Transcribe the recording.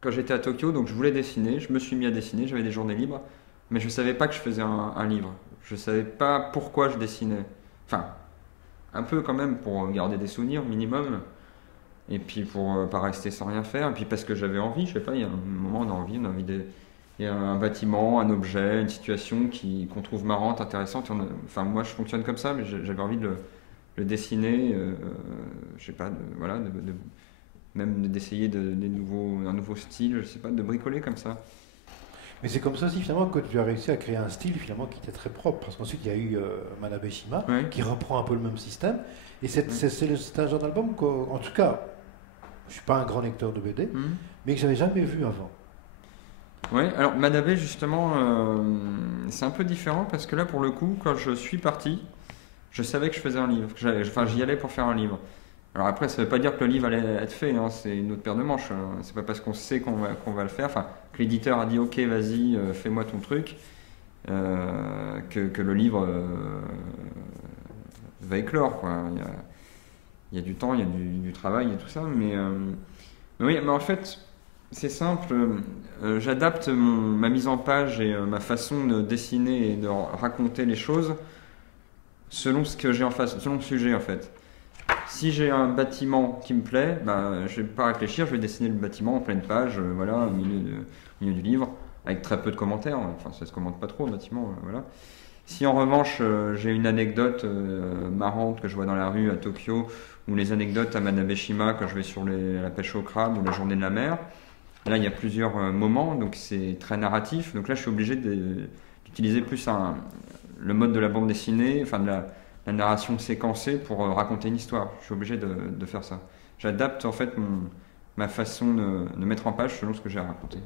quand j'étais à Tokyo, donc je voulais dessiner, je me suis mis à dessiner, j'avais des journées libres, mais je savais pas que je faisais un livre. Je savais pas pourquoi je dessinais. Enfin, un peu quand même pour garder des souvenirs minimum, et puis pour pas rester sans rien faire, et puis parce que j'avais envie, je sais pas, il y a un moment on a envie de... Il y a un bâtiment, un objet, une situation qu'on trouve marrante, intéressante. Enfin, moi, je fonctionne comme ça, mais j'avais envie de le dessiner, je sais pas, voilà, même d'essayer un nouveau style, je sais pas, de bricoler comme ça. Mais c'est comme ça aussi finalement que tu as réussi à créer un style finalement qui était très propre. Parce qu'ensuite il y a eu Manabe Shima Ouais, qui reprend un peu le même système. Et ouais. c'est un genre d'album qu'en tout cas, je suis pas un grand lecteur de BD, Mhm. mais que j'avais jamais vu avant. Ouais, alors Manabe, justement, c'est un peu différent parce que là, pour le coup, quand je suis parti, je savais que je faisais un livre. Enfin, j'y Mhm. allais pour faire un livre. Alors après, ça veut pas dire que le livre allait être fait, hein, c'est une autre paire de manches, hein. C'est pas parce qu'on sait qu'on va le faire, enfin, que l'éditeur a dit ok, vas-y, fais-moi ton truc, que le livre va éclore, quoi. Il y a du temps, il y a du travail et tout ça, mais oui, mais en fait, c'est simple. J'adapte ma mise en page et ma façon de dessiner et de raconter les choses selon ce que j'ai en face, selon le sujet en fait. Si j'ai un bâtiment qui me plaît, ben, je vais pas réfléchir, je vais dessiner le bâtiment en pleine page, voilà, au milieu du livre, avec très peu de commentaires. Enfin, ça se commente pas trop, le bâtiment, voilà. Si en revanche j'ai une anecdote marrante que je vois dans la rue à Tokyo, ou les anecdotes à Manabeshima quand je vais sur la pêche au crabe ou la journée de la mer, là il y a plusieurs moments, donc c'est très narratif. Donc là je suis obligé d'utiliser plus le mode de la bande dessinée, enfin de la narration séquencée pour raconter une histoire. Je suis obligé de faire ça. J'adapte en fait ma façon de mettre en page selon ce que j'ai à raconter.